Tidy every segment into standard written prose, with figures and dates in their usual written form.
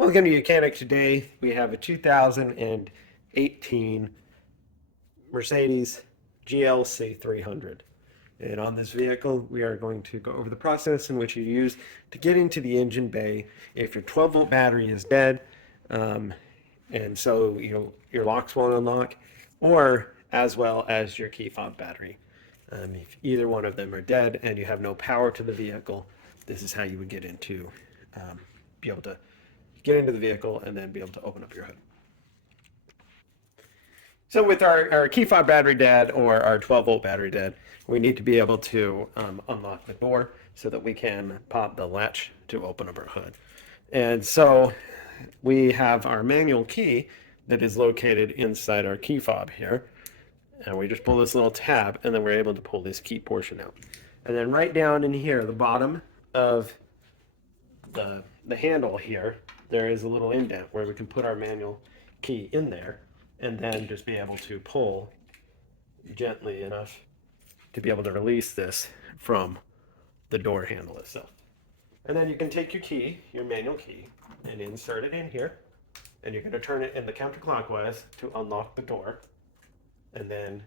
Welcome to YOUCANIC. Today we have a 2018 Mercedes GLC 300. And on this vehicle, we are going to go over the process in which you use to get into the engine bay if your 12-volt battery is dead, and so your locks won't unlock, or as well as your key fob battery. If either one of them are dead and you have no power to the vehicle, this is how you would get into, be able to get into the vehicle and then be able to open up your hood. So with our key fob battery dead or our 12-volt battery dead, we need to be able to unlock the door so that we can pop the latch to open up our hood. And so we have our manual key that is located inside our key fob here. And we just pull this little tab and then we're able to pull this key portion out. And then right down in here, the bottom of the handle here, there is a little indent where we can put our manual key in there and then just be able to pull gently enough to be able to release this from the door handle itself. And then you can take your key, your manual key, and insert it in here, and you're going to turn it in the counterclockwise to unlock the door, and then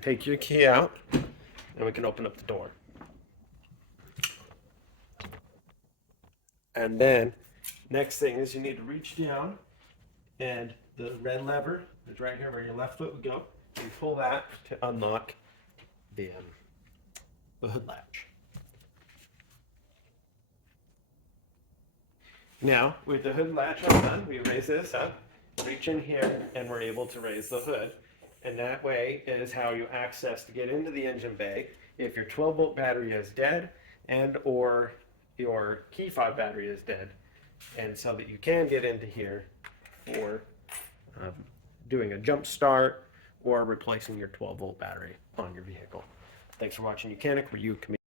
take your key out and we can open up the door. And then next thing is you need to reach down, and the red lever is right here where your left foot would go. You pull that to unlock the hood latch. Now, with the hood latch all done, we raise this up, reach in here, and we're able to raise the hood. And that way is how you access to get into the engine bay if your 12-volt battery is dead and or your key fob battery is dead, and so that you can get into here for doing a jump start or replacing your 12-volt battery on your vehicle. Thanks for watching YOUCANIC, where you can